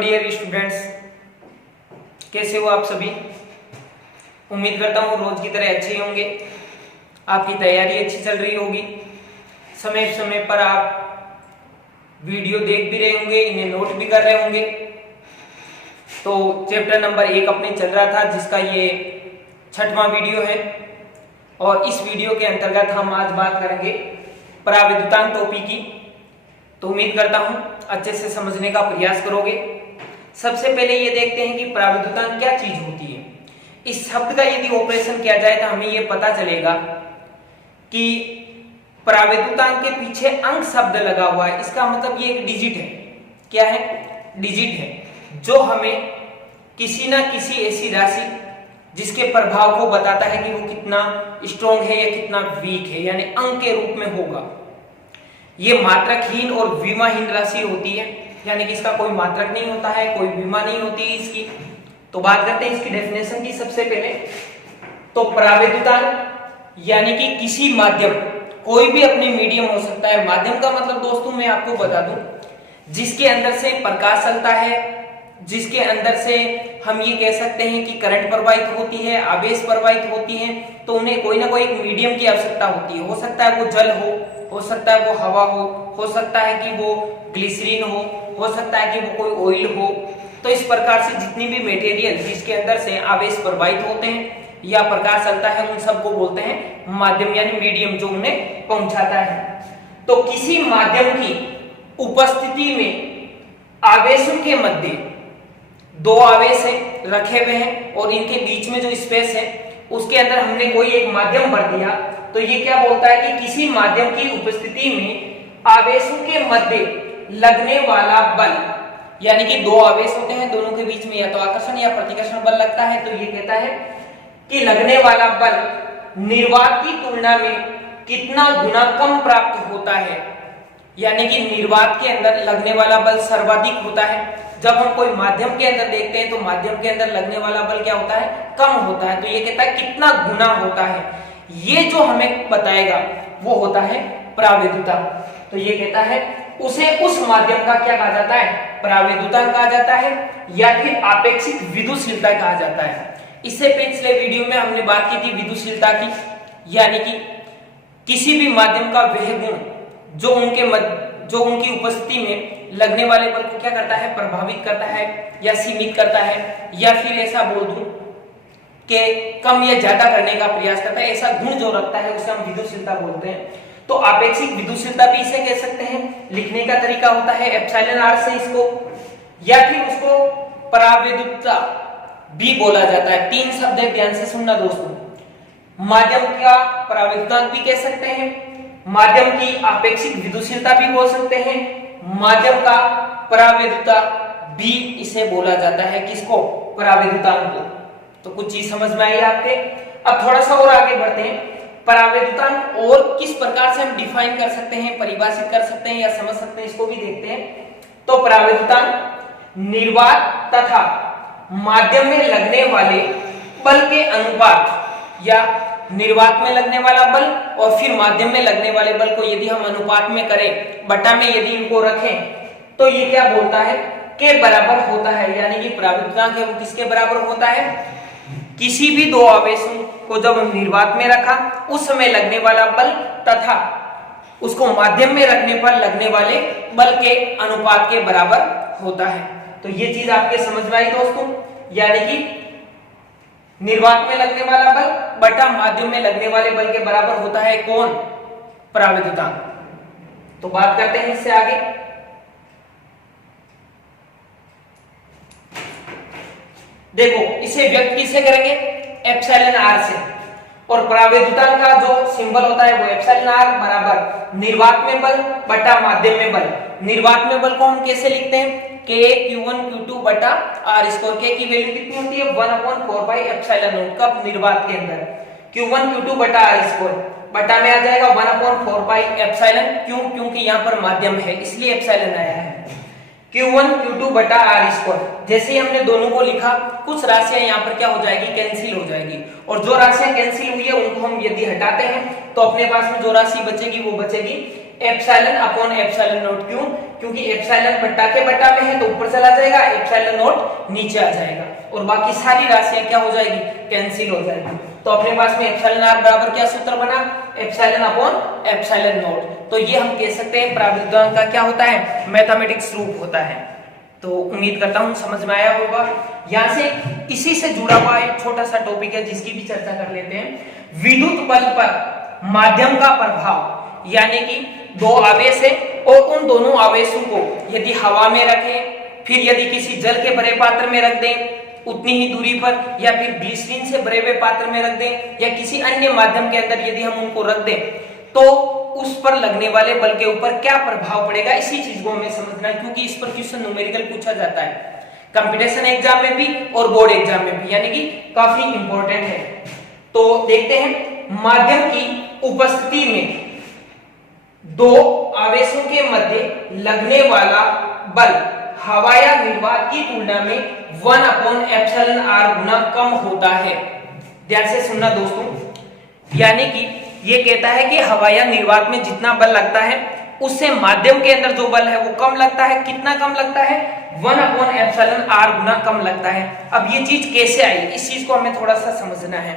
Dear students, कैसे हो आप सभी। उम्मीद करता हूँ रोज की तरह अच्छे होंगे। आपकी तैयारी अच्छी चल रही होगी। समय समय पर आप वीडियो देख भी रहे होंगे, इन्हें नोट भी कर रहे होंगे। तो चैप्टर नंबर 1 अपने चल रहा था, जिसका ये 6वां वीडियो है। और इस वीडियो के अंतर्गत हम आज बात करेंगे पराविद्युतांक टॉपिक की। तो उम्मीद करता हूँ अच्छे से समझने का प्रयास करोगे। सबसे पहले ये देखते हैं कि पराविद्युतांक क्या चीज होती है। इस शब्द का यदि ऑपरेशन किया जाए तो हमें ये पता चलेगा कि पराविद्युतांक के पीछे अंक शब्द लगा हुआ है। इसका मतलब ये एक डिजिट है। क्या है? डिजिट है, जो हमें किसी ना किसी ऐसी राशि जिसके प्रभाव को बताता है कि वो कितना स्ट्रॉन्ग है या कितना वीक है, यानी अंक के रूप में होगा। ये मात्रकहीन और विमाहीन राशि होती है, यानी कि इसका कोई मात्रक नहीं होता है, कोई विमा नहीं होती है इसकी। तो बात करते हैं इसकी डेफिनेशन की। सबसे पहले तो पराविद्युतांक यानी कि किसी माध्यम, कोई भी अपने मीडियम हो सकता है। माध्यम का मतलब दोस्तों मैं आपको बता दूं, जिसके अंदर से प्रकाश चलता है, जिसके अंदर से हम ये कह सकते हैं कि करंट प्रवाहित होती है, आवेश प्रवाहित होती है। तो उन्हें कोई ना कोई एक मीडियम की आवश्यकता होती है। हो सकता है वो जल हो सकता है वो हवा हो सकता है कि वो ग्लिसरीन हो सकता है कि वो कोई ऑयल हो। तो इस प्रकार से जितनी भी मटेरियल जिसके अंदर से आवेश प्रवाहित होते हैं या प्रकाश चलता है, उन सबको बोलते हैं माध्यम, यानी मीडियम, जो उन्हें पहुंचाता है। तो किसी माध्यम की उपस्थिति में आवेशों के मध्य दो आवेश रखे हुए हैं और इनके बीच में जो स्पेस है उसके अंदर हमने कोई एक माध्यम भर दिया। तो ये क्या बोलता है कि किसी माध्यम की उपस्थिति में आवेशों के मध्य लगने वाला बल, यानी कि दो आवेश होते हैं, दोनों के बीच में या तो आकर्षण या प्रतिकर्षण बल लगता है। तो ये कहता है कि लगने वाला बल निर्वात की तुलना में कितना गुना कम प्राप्त होता है, यानी कि निर्वात के अंदर लगने वाला बल सर्वाधिक होता है। जब हम कोई माध्यम के अंदर देखते हैं तो माध्यम के अंदर लगने वाला बल क्या होता है? कम होता है। तो ये कहता है कितना गुना होता है। ये जो हमें बताएगा वो होता है पराविद्युतांक। तो ये कहता है उसे उस माध्यम का क्या कहा जाता है? पराविद्युतांक कहा जाता है, या फिर आपेक्षिक विद्युतशीलता कहा जाता है। इससे पिछले वीडियो में हमने बात की थी विद्युतशीलता की, यानी कि किसी भी माध्यम का वह गुण जो उनकी उपस्थिति में लगने वाले बल को क्या करता है? प्रभावित करता है या सीमित करता है, या फिर ऐसा बोल दूं कि कम या ज्यादा करने का प्रयास करता है। ऐसा गुण जो रखता है उसे हम विद्युतशीलता बोलते हैं। तो आपेक्षिक विद्युतशीलता भी इसे कह सकते हैं। लिखने का तरीका होता है एप्सिलॉन आर से इसको, या फिर उसको पराविद्युतता भी बोला जाता है। 3 शब्द है, ध्यान से सुनना दोस्तों। माध्यम का पराविद्युतांक भी कह सकते हैं, माध्यम की आपेक्षिक विद्युतशीलता भी बोल सकते हैं, माध्यम का पराविद्युता भी इसे बोला जाता है। किसको? पराविद्युतांक को। तो कुछ चीज समझ में आई आपके। अब थोड़ा सा और आगे बढ़ते हैं। पराविद्युतांक और किस प्रकार से हम डिफाइन कर सकते हैं, परिभाषित कर सकते हैं या समझ सकते हैं, इसको भी देखते हैं। तो पराविद्युतांक निर्वात तथा माध्यम में लगने वाले बल के अनुपात, या निर्वात में लगने वाला बल और फिर माध्यम में लगने वाले बल को यदि हम अनुपात में करें, बटा में यदि इनको रखें, तो ये क्या बोलता है? के बराबर होता है। यानी कि पराविद्युतांक है वो किसके बराबर होता है? किसी भी दो आवेशों को जब हम निर्वात में रखा उस समय लगने वाला बल तथा उसको माध्यम में रखने पर लगने वाले बल के अनुपात के बराबर होता है। तो ये चीज आपके समझ में आई दोस्तों, यानी कि निर्वात में लगने वाला बल बटा माध्यम में लगने वाले बल के बराबर होता है कौन? पराविद्युतांक। तो बात करते हैं इससे आगे। देखो इसे व्यक्त किससे करेंगे? एप्सिलॉन आर से। और पराविद्युतांक का जो सिंबल होता है वो एप्सिलॉन आर बराबर निर्वात में बल बटा माध्यम में बल। निर्वात में बल को हम कैसे लिखते हैं? K Q1 Q2 बटा R स्क्वायर। K की वैल्यू कितनी होती है? 1/4 बाई एप्सिलॉन नॉट। कब? निर्वात के अंदर। Q1 Q2 बटा R स्क्वायर बटा में आ जाएगा 1/4 बाई एप्सिलॉन। क्यों? क्योंकि यहाँ पर माध्यम है इसलिए एप्सिलॉन आया है। Q1 Q2 बटा R स्क्वायर। जैसे ही हमने दोनों को लिखा, कुछ राशियां यहाँ पर क्या हो जाएगी? कैंसिल हो जाएगी। और जो राशियां कैंसिल हुई है उनको हम यदि हटाते हैं तो अपने पास में जो राशि बचेगी वो बचेगी एप्सिलॉन अपॉन एप्सिलॉन नॉट। क्यों? क्योंकि एप्सिलॉन बट्टा के बट्टा में है तो ऊपर चला जाएगा, एप्सिलॉन नॉट नीचे आ जाएगा और बाकी सारी राशियां क्या हो जाएगी? कैंसिल हो जाएगी। तो अपने पास में एप्सिलॉन r बराबर क्या सूत्र बना? Epsilon upon epsilon not. तो ये हम कह सकते हैं प्राविद्यांक का क्या होता है? मैथमेटिक्स रूप होता है। तो उम्मीद करता हूं समझ में आया होगा। यहां से इसी से जुड़ा हुआ एक छोटा सा टॉपिक है जिसकी भी चर्चा कर लेते हैं। विद्युत बल पर माध्यम का प्रभाव, यानी कि दो आवेश है और उन दोनों आवेशों को यदि हवा में रखें, फिर यदि किसी जल के भरे पात्र में रख दें उतनी ही दूरी पर, या फिर ग्लिसरीन से भरे हुए पात्र में रख दें, या किसी अन्य माध्यम के अंदर यदि हम उनको रख दें तो उस पर लगने वाले बल के ऊपर क्या प्रभाव पड़ेगा, इसी चीज को हमें समझना है। क्योंकि इस पर क्वेश्चन न्यूमेरिकल पूछा जाता है कंपटीशन एग्जाम में भी और बोर्ड एग्जाम में भी, यानी कि काफी इंपॉर्टेंट है। तो देखते हैं, माध्यम की उपस्थिति में दो आवेशों के मध्य लगने वाला बल हवा या निर्वात की तुलना में 1/εr गुना कम होता है। ध्यान से सुनना दोस्तों, यानी कि ये कहता है कि हवा या निर्वात में जितना बल लगता है उससे माध्यम के अंदर जो बल है वो कम लगता है। कितना कम लगता है? 1/εr गुना कम लगता है। अब ये चीज कैसे आई, इस चीज को हमें थोड़ा सा समझना है।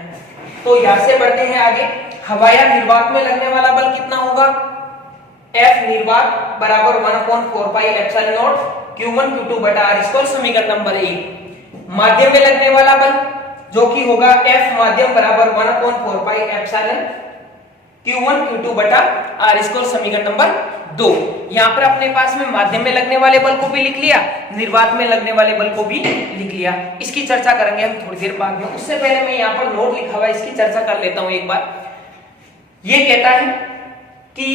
तो यहां से बढ़ते हैं आगे। हवा या निर्वात में लगने वाला बल कितना होगा? F निर्वात बराबर 1/4πε0 Q1 Q2 बटा r², समीकरण नंबर 1। माध्यम में लगने वाला बल जो कि होगा F माध्यम बराबर 1/4πε Q1 Q2 बटा r², समीकरण नंबर 2। यहां पर अपने पास में माध्यम में लगने वाले बल को भी लिख लिया, निर्वात में लगने वाले बल को भी लिख लिया। इसकी चर्चा करेंगे हम थोड़ी देर बाद में। उससे पहले मैं यहाँ पर नोट लिखा हुआ है, इसकी चर्चा कर लेता हूं एक बार। ये कहता है कि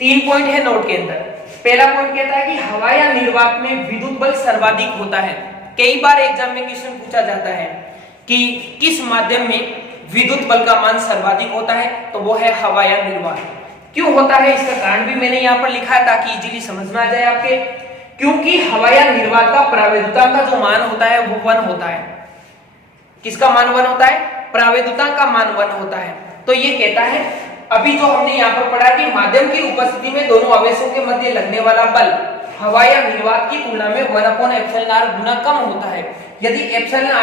3 पॉइंट है नोट के अंदर। पहला पॉइंट कहता है कि हवा या निर्वात में विद्युत बल सर्वाधिक होता है। कई बार एग्जाम में क्वेश्चन पूछा जाता है कि किस माध्यम में विद्युत बल का मान सर्वाधिक होता है, तो वो है हवा या निर्वात। क्यों होता है इसका कारण भी मैंने यहाँ पर लिखा है ताकि इजीली समझ में आ जाए आपके। क्योंकि हवा या निर्वात का प्रावेदुतांक का जो मान होता है वो 1 होता है। किसका मान 1 होता है? प्रावेदुतांक का मान 1 होता है। तो ये कहता है, अभी जो हमने यहाँ पर पढ़ा कि माध्यम की उपस्थिति में दोनों आवेशों के मध्य लगने वाला बल हवा या निर्वात की तुलना में 1/εr गुना कम होता है। यदि εr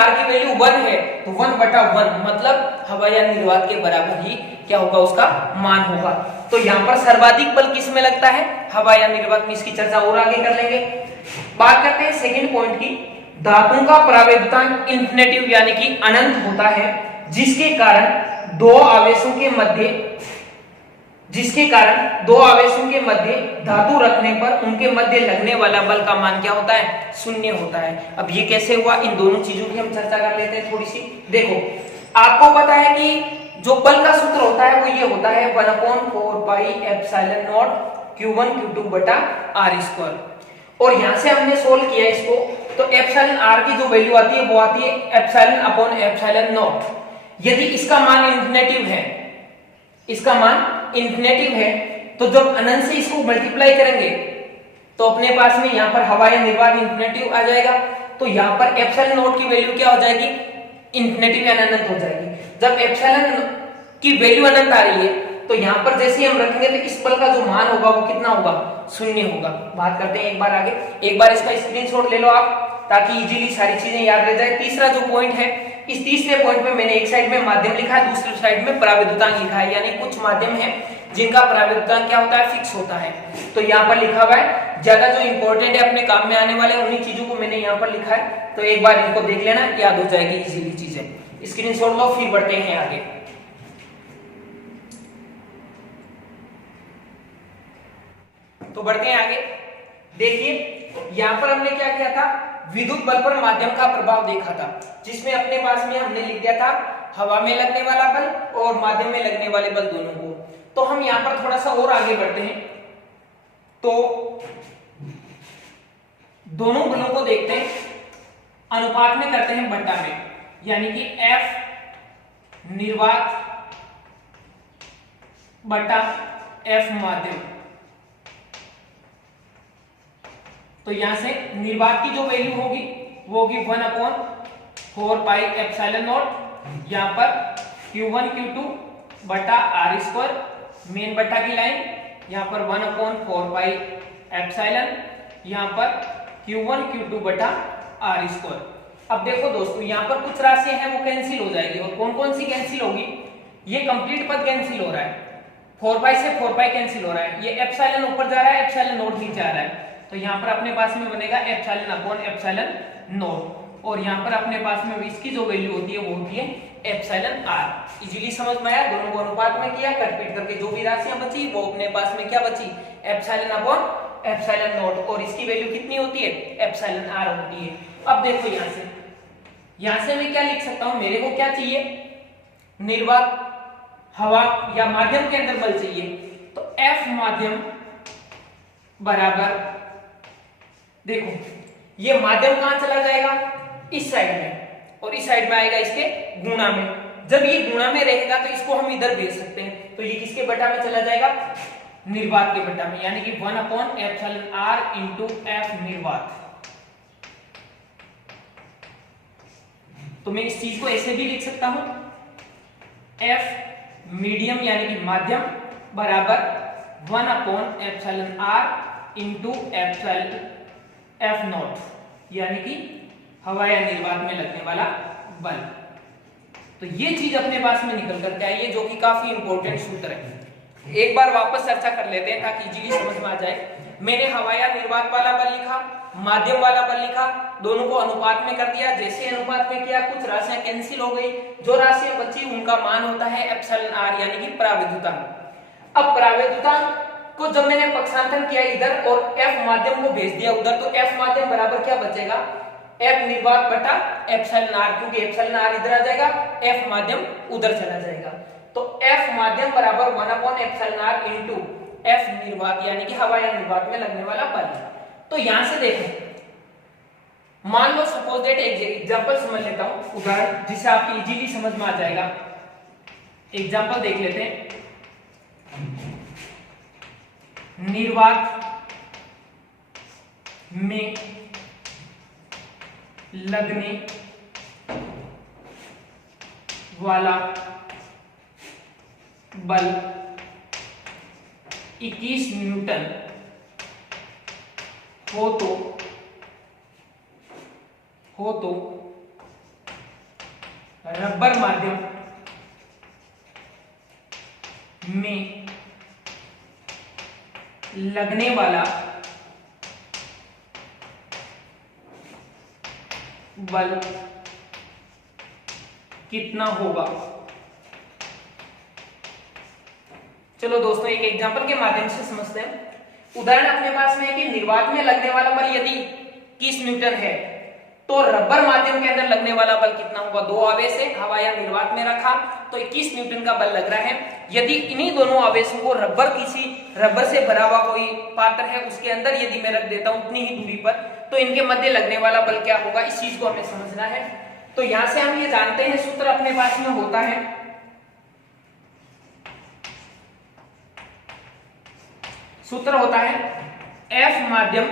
की वैल्यू 1 है तो 1/1 मतलब हवा या निर्वात के बराबर ही क्या होगा? उसका मान होगा। तो यहाँ पर सर्वाधिक बल किस में लगता है? हवा या निर्वात में। इसकी चर्चा और आगे कर लेंगे। बात करते हैं सेकंड पॉइंट की। धातुओं का प्रावेदुतांक इन्फिनिटिव यानी कि अनंत होता है, जिसके कारण दो आवेशों के मध्य धातु रखने पर उनके मध्य लगने वाला बल का मान क्या होता है? 0 होता है। अब ये कैसे हुआ, इन दोनों चीजों की हम चर्चा कर लेते हैं थोड़ी सी। देखो, आपको पता है कि जो बल का सूत्र होता है वो ये होता है 1/4πε0 Q1 Q2 बटा r²। और यहां से हमने सोल्व किया इसको, तो εr की जो वैल्यू आती है वो आती है ε/ε0। यदि इसका मान इन्फिनेटिव है तो जब अनंत से इसको मल्टीप्लाई करेंगे तो अपने पास में यहाँ पर हवा या निर्वात इन्फिनेटिव आ जाएगा। तो यहाँ पर ε0 की वैल्यू क्या हो जाएगी? इन्फिनेटिव या अनंत हो जाएगी। जब एप्सिलॉन की वैल्यू अनंत आ रही है तो यहाँ पर जैसे हम रखेंगे तो इस बल का जो मान होगा वो कितना होगा? 0 होगा। बात करते हैं एक बार आगे। एक बार इसका स्क्रीनशॉट ले लो आप ताकि इजीली सारी चीजें याद रह जाए। तीसरा जो पॉइंट है, इस तीसरे पॉइंट में मैंने एक साइड में माध्यम लिखा है, दूसरी साइड में प्रावेदुतांक लिखा है। यानी कुछ माध्यम है जिनका प्रावेदुतांक क्या होता है? फिक्स होता है। तो यहाँ पर लिखा हुआ है, ज्यादा जो इंपॉर्टेंट है अपने काम में आने वाले उन्हीं चीजों को मैंने यहाँ पर लिखा है। तो एक बार इनको देख लेना, याद हो जाएगी इजीली चीजें। स्क्रीनशॉट लो, फिर बढ़ते हैं आगे। तो बढ़ते हैं आगे। देखिए यहां पर हमने क्या किया था? विद्युत बल पर माध्यम का प्रभाव देखा था, जिसमें अपने पास में हमने लिख दिया था हवा में लगने वाला बल और माध्यम में लगने वाले बल दोनों को। तो हम यहां पर थोड़ा सा और आगे बढ़ते हैं, तो दोनों बलों को देखते हैं, अनुपात में करते हैं बट्टा में, यानी कि F निर्वात बटा F माध्यम। तो यहां से निर्वात की जो वैल्यू होगी वो होगी 1/4πε0, यहां पर Q1 Q2 बटा r², मेन बट्टा की लाइन, यहाँ पर 1/4πε, यहाँ पर Q1 Q2 बटा R स्क्वायर। अब देखो दोस्तों यहाँ पर कुछ राशियां हैं वो कैंसिल हो जाएगी, और कौन कौन सी कैंसिल होगी, ये कंप्लीट पद कैंसिल हो रहा है, 4π से 4π कैंसिल हो रहा है, ये एप्सिलॉन ऊपर जा रहा है, एप्सिलॉन नोट नीचे आ रहा है, तो यहाँ पर अपने पास में बनेगा एप्सिलॉन नोट, और यहाँ पर अपने पास में इसकी जो वैल्यू होती है वो होती है एप्सिलॉन आर। इजीली समझ में आया, दोनों को अनुपात में किया, कट-पीट करके जो भी राशियां बची वो अपने पास में क्या बची, एप्सिलॉन नोट, और इसकी वैल्यू कितनी होती है, एप्सिलॉन आर होती है। अब देखो यहां से मैं क्या लिख सकता हूं, मेरे को क्या चाहिए, निर्वात हवा या माध्यम के अंदर बल चाहिए, तो F माध्यम बराबर, देखो ये माध्यम कहां चला जाएगा, इस साइड में, और इस साइड में आएगा इसके गुणा में। जब ये गुणा में रहेगा तो इसको हम इधर भेज सकते हैं, तो ये किसके बटा में चला जाएगा, निर्वात के बटा में, यानी कि 1/εr इंटू F निर्वात। तो मैं इस चीज को ऐसे भी लिख सकता हूं, F मीडियम यानी कि माध्यम बराबर 1/εr इंटू F नॉट, यानी कि हवा या निर्वात में लगने वाला बल। तो ये चीज अपने पास में निकल करके आई है, जो कि काफी इंपॉर्टेंट सूत्र है। एक बार वापस चर्चा कर लेते हैं ताकि इजीली समझ में आ जाए। मैंने हवा या निर्वात वाला बल लिखा, माध्यम वाला बल लिखा, दोनों को अनुपात में कर दिया। जैसे अनुपात में किया कुछ राशियां कैंसिल हो गई, जो राशियां बची उनका मान होता है एप्सिलॉन आर यानी कि परावैद्युतांक। अब परावैद्युतांक को जब मैंने पक्षांतर किया इधर और F माध्यम को भेज दिया उधर, तो F माध्यम बराबर क्या बचेगा, F निर्वात बटा एप्सिलॉन आर, क्योंकि एप्सिलॉन आर इधर आ जाएगा, F माध्यम उधर चला जाएगा, तो F माध्यम बराबर 1/εr इंटू F निर्वात यानी कि हवा या निर्वात में लगने वाला बल। तो यहां से देखें, मान लो सपोज दैट एक एग्जांपल समझ लेता हूं, उदाहरण जिससे आपकी इजीली समझ में आ जाएगा। एग्जांपल देख लेते हैं, निर्वात में लगने वाला बल 21 न्यूटन हो तो रबर माध्यम में लगने वाला बल कितना होगा। चलो दोस्तों एक एग्जांपल के माध्यम से समझते हैं। उदाहरण अपने पास में है कि निर्वात में लगने वाला बल यदि 21 न्यूटन है, तो रबर माध्यम के अंदर लगने वाला बल कितना होगा। दो आवेश है, हवा या निर्वात में रखा तो 21 न्यूटन का बल लग रहा है। यदि इन्हीं दोनों आवेशों को रबर से भरा हुआ कोई पात्र है उसके अंदर यदि मैं रख देता हूं उतनी ही दूरी पर, तो इनके मध्य लगने वाला बल क्या होगा, इस चीज को हमें समझना है। तो यहां से हम ये जानते हैं, सूत्र अपने पास में होता है, सूत्र होता है F माध्यम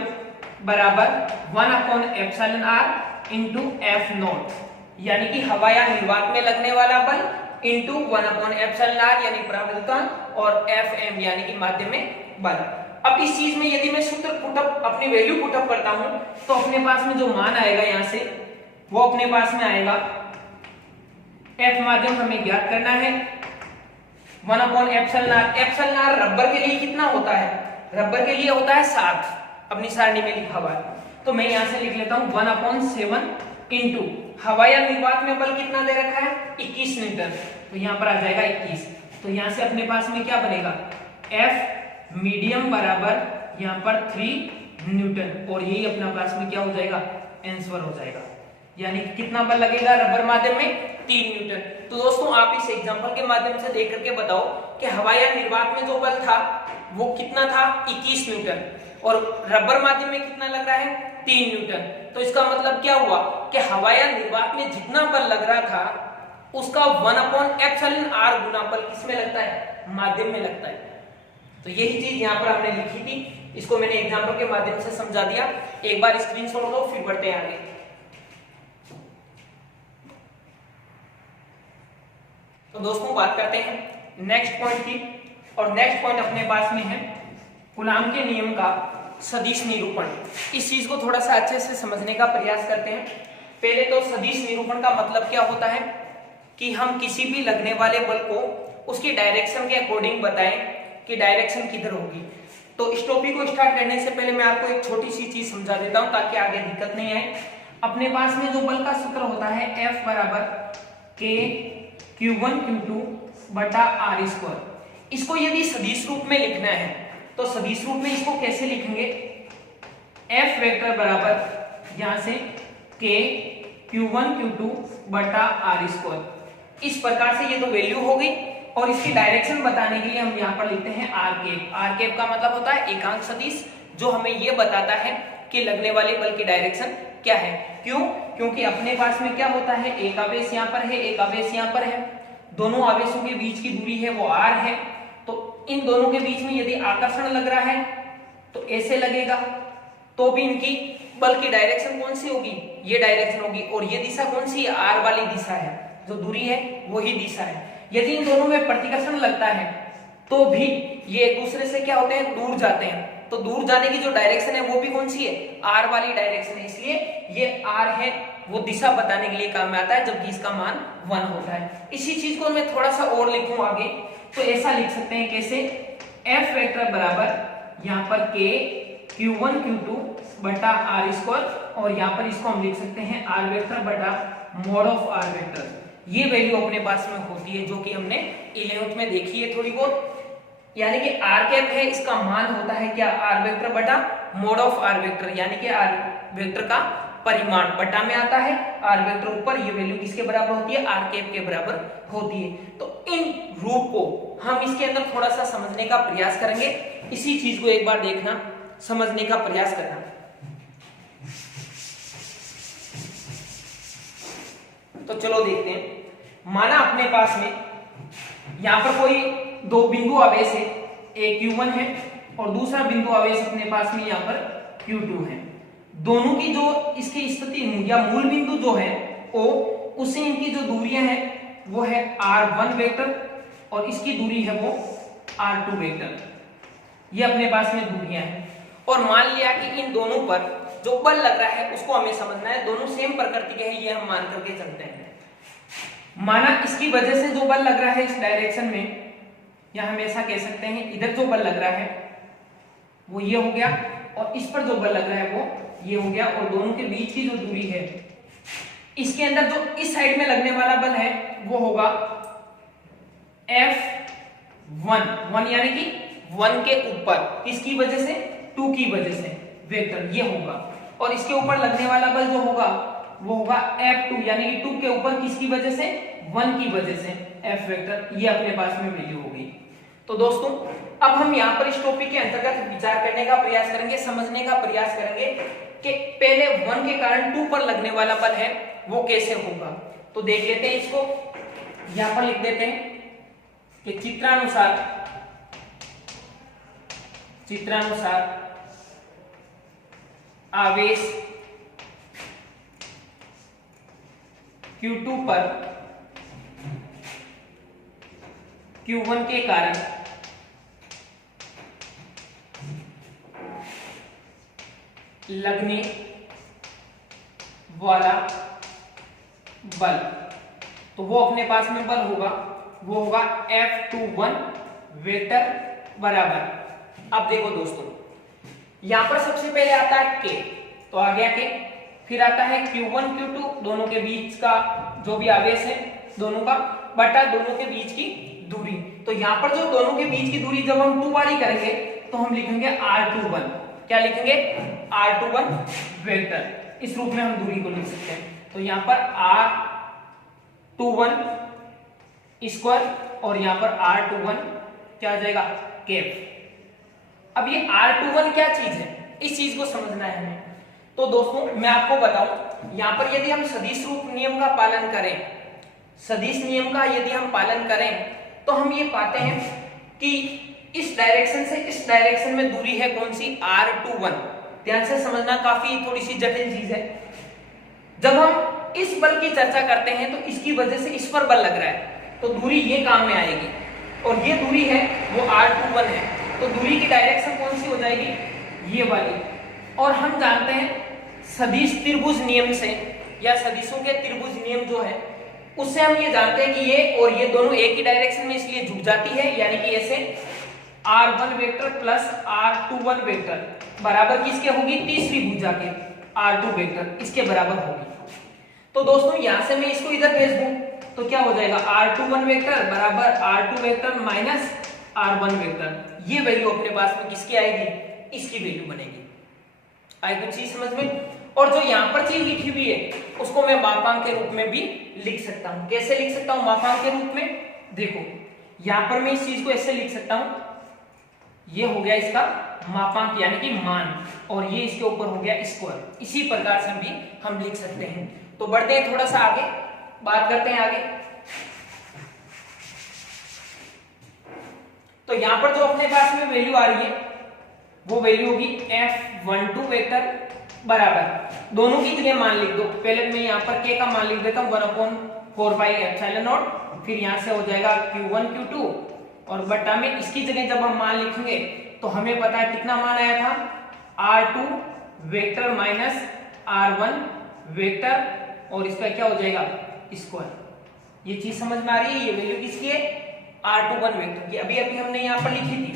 बराबर 1/εr इंटू F नॉट, यानी कि हवा या निर्वात में लगने वाला बल इंटू 1/εr यानी परावैद्युतांक और Fm यानी कि माध्यम में बल। अब इस चीज में यदि मैं सूत्र पुटअप अपनी वैल्यू पुटअप करता हूं तो अपने पास में जो मान आएगा यहां से वो अपने पास में आएगा, F माध्यम हमें ज्ञात करना है 1/εr। एप्सिलॉन रबर के लिए कितना होता है, रबर के लिए होता है 7, अपनी सारणी में लिखा हुआ है। तो मैं यहां से लिख लेता हूं 1/7 इंटू हवा या निर्वात में बल कितना दे रखा है 21 न्यूटन, तो यहां पर आ जाएगा 21। तो यहां से अपने पास में क्या बनेगा, F मीडियम बराबर यहां पर 3 न्यूटन, और यही अपना पास में क्या हो जाएगा, आंसर हो जाएगा। यानी कितना बल लगेगा रबर माध्यम में 3 न्यूटन। तो दोस्तों आप इस एग्जांपल के माध्यम से देख करके बताओ कि हवा या निर्वात में जो बल था वो कितना था 21 न्यूटन, और रबर माध्यम में कितना लग रहा है 3 न्यूटन। तो इसका मतलब क्या हुआ कि हवा या निर्वात में जितना बल लग रहा था उसका 1/εr गुना बल किसमें लगता है, माध्यम में लगता है। तो यही चीज यहाँ पर हमने लिखी थी, इसको मैंने एग्जांपल के माध्यम से समझा दिया। एक बार स्क्रीनशॉट लो फिर बढ़ते हैं आगे। तो दोस्तों बात करते हैं नेक्स्ट पॉइंट की, और नेक्स्ट पॉइंट अपने पास में है कूलाम के नियम का सदिश निरूपण, इस चीज को थोड़ा सा अच्छे से समझने का प्रयास करते हैं। पहले तो सदिश निरूपण का मतलब क्या होता है कि हम किसी भी लगने वाले बल को उसकी डायरेक्शन के अकॉर्डिंग बताएं कि डायरेक्शन किधर होगी। तो इस टॉपिक को स्टार्ट करने से पहले मैं आपको एक छोटी सी चीज समझा देता हूं ताकि आगे दिक्कत नहीं आए। अपने पास में जो बल का सूत्र होता है F बराबर K Q1 Q2 बटा R स्क्वायर, इसको यदि सदिश रूप में लिखना है तो सदिश रूप में इसको कैसे लिखेंगे, F वेक्टर बराबर यहां से K Q1 Q2 बटा R स्क्वायर। इस प्रकार से ये तो वैल्यू हो गई और इसकी डायरेक्शन बताने के लिए हम यहाँ पर लिखते हैं आर कैप। आर कैप का मतलब होता है एकांक सदिश, जो हमें ये बताता है कि लगने वाले बल की डायरेक्शन क्या है। क्यों? क्योंकि अपने पास में क्या होता है, एक आवेश यहाँ पर है, एक आवेश यहाँ पर है, दोनों आवेशों के बीच की दूरी है वो r है। तो इन दोनों के बीच में यदि आकर्षण लग रहा है तो ऐसे लगेगा, तो भी इनकी बल की डायरेक्शन कौन सी होगी, ये डायरेक्शन होगी। और ये दिशा कौन सी है, आर वाली दिशा है, जो दूरी है वही दिशा है। यदि इन दोनों में प्रतिकर्षण लगता है तो भी ये एक दूसरे से क्या होते हैं, दूर जाते हैं। तो दूर जाने की जो डायरेक्शन है वो भी कौन सी है, आर वाली डायरेक्शन है। इसलिए ये आर है वो दिशा बताने के लिए काम में आता है, जबकि इसका मान 1 होता है। इसी चीज को मैं थोड़ा सा और लिखूं आगे तो ऐसा लिख सकते हैं, कैसे, F वेक्टर बराबर यहाँ पर K Q1 Q2 बटा R स्क्वायर, और यहाँ पर इसको हम लिख सकते हैं R वेक्टर बटा मॉड ऑफ R वेक्टर। ये वैल्यू अपने पास में होती है जो कि हमने 11th में देखी है थोड़ी बहुत, यानी कि R कैप है, इसका मान होता है क्या, R वेक्टर बटा मॉड ऑफ R वेक्टर, यानी कि R वेक्टर का परिमाण बटा में आता है, R वेक्टर ऊपर, ये वैल्यू किसके बराबर होती है, R कैप के बराबर होती है। तो इन रूप को हम इसके अंदर थोड़ा सा समझने का प्रयास करेंगे, इसी चीज को एक बार देखना, समझने का प्रयास करना। तो चलो देखते हैं। माना अपने पास में यहां पर कोई दो बिंदु आवेश है, एक Q1 है और दूसरा बिंदु आवेश अपने पास में यहां पर Q2 है। दोनों की जो इसकी स्थिति या मूल बिंदु जो है O, उससे इनकी जो दूरियां हैं वो है R1 वेक्टर और इसकी दूरी है वो R2 वेक्टर। ये अपने पास में दूरियां हैं। और मान लिया कि इन दोनों पर जो बल लग रहा है उसको हमें समझना है, दोनों सेम प्रकृति के हैं, ये हम मान करके चलते हैं। माना इसकी वजह से जो बल लग रहा है इस डायरेक्शन में, या हम ऐसा कह सकते हैं इधर जो बल लग रहा है वो ये हो गया और इस पर जो बल लग रहा है वो ये हो गया, और दोनों के बीच की जो दूरी है, इसके अंदर जो इस साइड में लगने वाला बल है वो होगा F1 यानी कि 1 के ऊपर, किसकी वजह से, 2 की वजह से वेक्टर ये होगा, और इसके ऊपर लगने वाला बल जो होगा वो होगा F2 यानी कि 2 के ऊपर किसकी वजह से, 1 की वजह से F वेक्टर। ये अपने पास में वैल्यू हो गई। तो दोस्तों अब हम यहाँ पर इस टॉपिक के अंतर्गत विचार करने का प्रयास करेंगे, समझने का प्रयास करेंगे कि पहले 1 के कारण 2 पर लगने वाला बल है वो कैसे होगा। तो देख लेते हैं इसको, यहां पर लिख देते हैं कि चित्रानुसार आवेश Q2 पर Q1 के कारण लगने वाला बल, तो वो अपने पास में बल होगा वो होगा F21 वेक्टर बराबर। अब देखो दोस्तों, यहां पर सबसे पहले आता है K, तो आ गया K, फिर आता है Q1 Q2, दोनों के बीच का जो भी आवेश है दोनों का, बटा दोनों के बीच की दूरी। तो यहां पर जो दोनों के बीच की दूरी जब हम 2 बारी करेंगे तो हम लिखेंगे R21, क्या लिखेंगे, R21 वेक्टर। इस रूप में हम दूरी को लिख सकते हैं। तो यहां पर R21 स्क्वायर और यहां पर R21 क्या आ जाएगा, कैप। अब ये R21 क्या चीज है, इस चीज को समझना है हमें। तो दोस्तों मैं आपको बताऊं, यहां पर यदि हम सदिश रूप नियम का पालन करें, सदिश नियम का यदि हम पालन करें तो हम ये पाते हैं कि इस डायरेक्शन से इस डायरेक्शन में दूरी है कौन सी, R21। ध्यान से समझना, काफी थोड़ी सी जटिल चीज है। जब हम इस बल की चर्चा करते हैं तो इसकी वजह से इस पर बल लग रहा है तो दूरी ये काम में आएगी, और ये दूरी है वो R21 है। तो दूरी की डायरेक्शन कौन कौन सी हो जाएगी, ये वाली। और हम जानते हैं सदिश त्रिभुज नियम से, या सदिशों के त्रिभुज नियम जो है उससे हम ये जानते हैं कि ये और ये दोनों एक ही डायरेक्शन में इसलिए झुक जाती है, यानी कि ऐसे r1 vector plus r21 vector बराबर किसके होगी, तीसरी भुजा के r2 वेक्टर, इसके बराबर होगी। तो दोस्तों यहां से मैं इसको इधर भेज दूं तो क्या हो जाएगा, r21 वेक्टर बराबर r2 vector minus r1 vector. ये वैल्यू अपने पास में किसकी आएगी, इसकी वैल्यू बनेगी। आई कुछ चीज समझ में। और जो यहाँ पर चीज लिखी हुई है उसको मैं मापांक के रूप में भी लिख सकता हूं। कैसे लिख सकता हूं मापांक के रूप में, देखो यहां पर मैं इस चीज को ऐसे लिख सकता हूं, ये हो गया इसका मापांक यानी कि मान, और ये इसके ऊपर हो गया स्क्वायर। इसी प्रकार से भी हम लिख सकते हैं। तो बढ़ते हैं थोड़ा सा आगे, बात करते हैं आगे। तो यहां पर जो अपने पास में वैल्यू आ रही है वो वैल्यू होगी f12 वेक्टर बराबर, दोनों की जगह मान लिख दो। पहले मैं यहाँ पर k का मान लिख देता हूँ 1/4πε0, फिर यहाँ से हो जाएगा q1 q2, और बटा में इसकी जगह जब हम मान लिखेंगे तो हमें पता है कितना मान आया था, r2 vector minus r1 vector, और इसका क्या हो जाएगा, स्क्वायर। ये चीज समझ में आ रही है, ये वैल्यू किसकी है, r21 वेक्टर की। अभी अभी हमने यहाँ पर लिखी थी,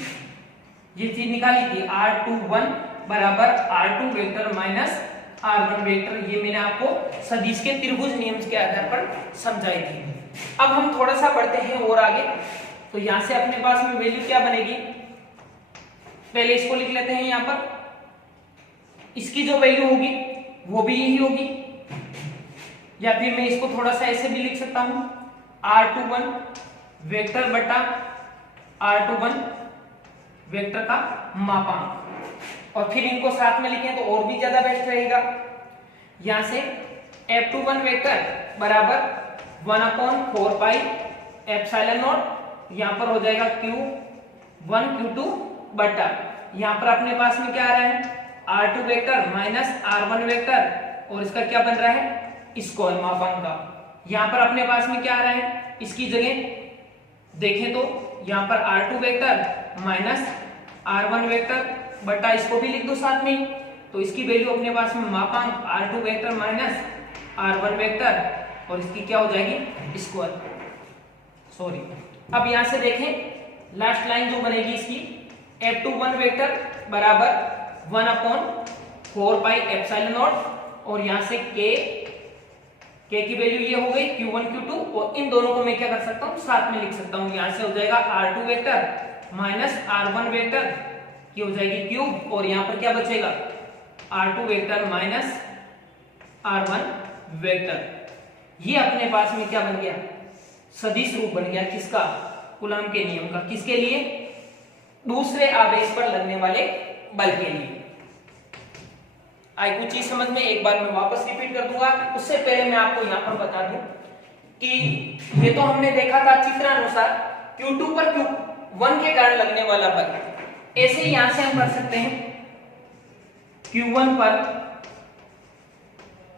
ये चीज निकाली थी, r21 बराबर r2 vector minus r1 vector. ये मैंने आपको सदिश के त्रिभुज नियम के आधार पर समझाई थी। अब हम थोड़ा सा बढ़ते हैं और आगे। तो यहां से अपने पास में वैल्यू क्या बनेगी, पहले इसको लिख लेते हैं यहाँ पर, इसकी जो वैल्यू होगी वो भी यही होगी, या फिर मैं इसको थोड़ा सा ऐसे भी लिख सकता हूं, r21 वेक्टर बटा r21 वेक्टर का मापांक, और फिर इनको साथ में लिखें तो और भी ज्यादा बेस्ट रहेगा। यहां से f21 वेक्टर बराबर 1/4πε0, यहां पर हो जाएगा q1 q2 बटा, यहां पर अपने पास में क्या आ रहा है, r2 vector minus r1 vector, और इसका क्या बन रहा है, स्क्वायर मापांक का। यहां पर अपने पास में क्या आ रहा है, इसकी जगह देखें तो यहां पर r2 vector minus r1 vector बटा, इसको भी लिख दो साथ में, तो इसकी वैल्यू अपने पास में मापांक r2 vector minus r1 vector, और इसकी क्या हो जाएगी, स्क्वायर, सॉरी। अब यहां से देखें लास्ट लाइन जो बनेगी इसकी, f21 वेक्टर बराबर 1/4πε0, और यहां से k की वैल्यू ये हो गई q1 q2, और इन दोनों को मैं क्या कर सकता हूं, साथ में लिख सकता हूं। यहां से हो जाएगा r2 vector minus r1 vector की हो जाएगी क्यूब, और यहां पर क्या बचेगा, r2 vector minus r1 vector. ये अपने पास में क्या बन गया, सदिश रूप बन गया, किसका, कूलम के नियम का। किसके लिए, दूसरे आवेश पर लगने वाले बल के लिए। आई कुछ चीज समझ में, एक बार मैं वापस रिपीट कर दूंगा। उससे पहले मैं आपको यहां पर बता दूं कि ये तो हमने देखा था चित्रानुसार Q2 पर Q1 के कारण लगने वाला बल, ऐसे ही यहां से हम कर सकते हैं Q1 पर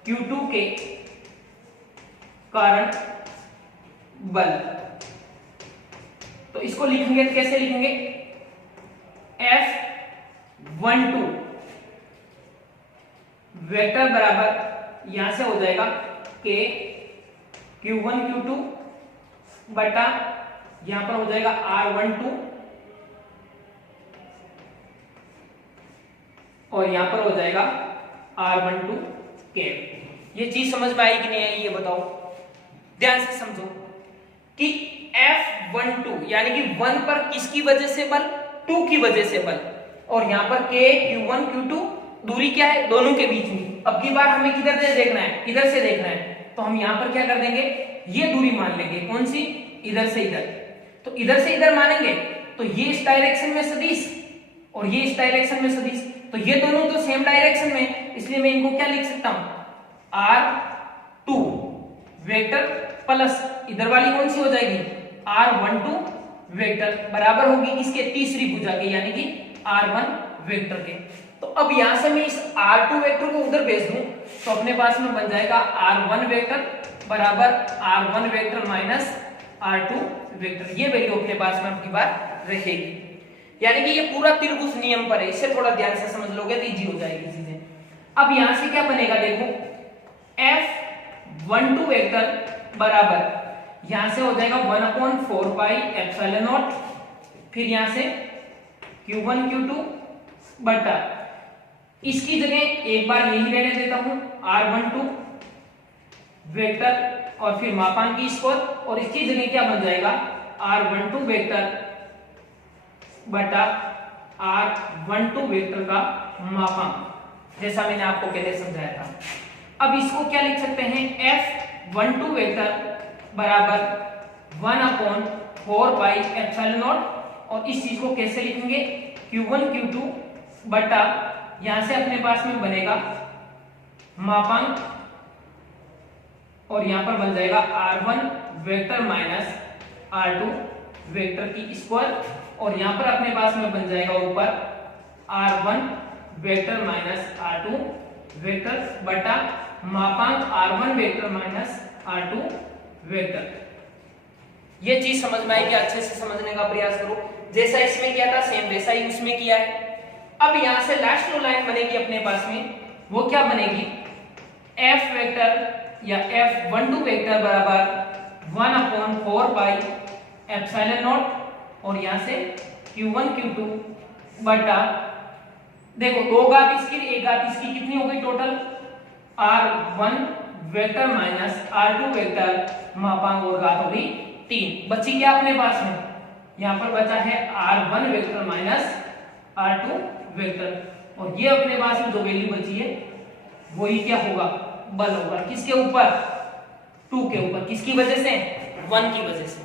Q2 के कारण बल। तो इसको लिखेंगे तो कैसे लिखेंगे, F12 वेक्टर बराबर, यहां से हो जाएगा K Q1 Q2 बटा, यहां पर हो जाएगा R12, और यहां पर हो जाएगा R12 K। ये चीज समझ में आई कि नहीं आई, ये बताओ, ध्यान से समझो कि F12 यानी कि 1 पर किसकी वजह से बल, 2 की वजह से बल, और यहां पर K Q1 Q2 दूरी क्या है, दोनों के बीच में। अब की बार हमें किधर से देखना है, इधर से देखना है, तो हम यहां पर क्या कर देंगे, ये दूरी मान लेंगे, कौन सी, इधर से इधर। तो इधर से इधर मानेंगे तो ये इस डायरेक्शन में सदिश और ये इस डायरेक्शन में सदिश, तो ये दोनों तो सेम डायरेक्शन में, इसलिए मैं इनको क्या लिख सकता हूं, R2 वेक्टर प्लस इधर वाली कौन सी हो जाएगी, R12 वेक्टर बराबर होगी इसके तीसरी भुजा के यानी कि R1 वेक्टर के। तो अब यहां से मैं इस R2 वेक्टर को उधर भेज दूं तो अपने पास में बन जाएगा R1 वेक्टर बराबर R1 vector minus R2 vector. ये वैल्यू अपने पास में आपकी बार रहेगी। यानी कि ये पूरा त्रिभुज नियम पर है, इसे थोड़ा ध्यान से समझ लोगे तो इजी हो जाएगी चीजें। अब यहां से क्या बनेगा देखो, F12 वेक्टर बराबर यहां से हो जाएगा 1/4 पाई एप्सिलॉन नॉट, फिर यहां से Q1 Q2 बटा इसकी जगह एक बार यही रहने देता हूं R12 वेक्टर और फिर मापांक की स्क्वायर, और इसकी जगह क्या बन जाएगा R12 वेक्टर बटा R12 वेक्टर का मापांक, जैसा मैंने आपको पहले समझाया था। अब इसको क्या लिख सकते हैं, F12 वेक्टर बराबर 1/4 पाई एप्सिलॉन नॉट, और इस चीज को कैसे लिखेंगे, Q1 Q2 बटा यहां से अपने पास में बनेगा मापांक, और यहां पर बन जाएगा R1 vector minus R2 vector की स्क्वायर, और यहां पर अपने पास में बन जाएगा ऊपर R1 vector minus R2 vector बटा मापांक R1 vector minus R2 vector. ये चीज समझ में आएगी, अच्छे से समझने का प्रयास करो, जैसा इसमें किया था सेम वैसा ही उसमें किया है। अब यहां से लास्ट जो लाइन बनेगी अपने पास में वो क्या बनेगी, F वेक्टर या F12 वेक्टर बराबर 1/4 पाई एप्सिलॉन नॉट, और यहां से Q1 Q2 बटा देखो 2 घात इसकी 1 घात इसकी कितनी हो गई total, R1 vector minus R2 vector मापांक और घात हो गई 3, बची क्या अपने पास में, यहां पर बचा है R1 vector minus R2 vector, और ये अपने पास में जो वैल्यू बची है वही क्या होगा, बल होगा किसके ऊपर, 2 के ऊपर, किसकी वजह से, 1 की वजह से,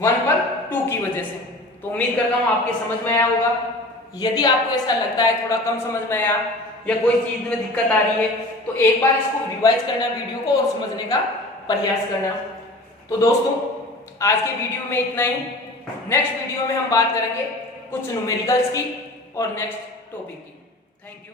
1 पर 2 की वजह से। तो उम्मीद करता हूं आपके समझ में आया होगा। यदि आपको ऐसा लगता है थोड़ा कम समझ में आया या कोई चीज में दिक्कत आ रही है तो एक बार इसको रिवाइज करना वीडियो को और समझने का प्रयास करना। तो दोस्तों आज के वीडियो में इतना ही, नेक्स्ट वीडियो में हम बात करेंगे कुछ न्यूमेरिकल्स की और नेक्स्ट टॉपिक की। Thank you.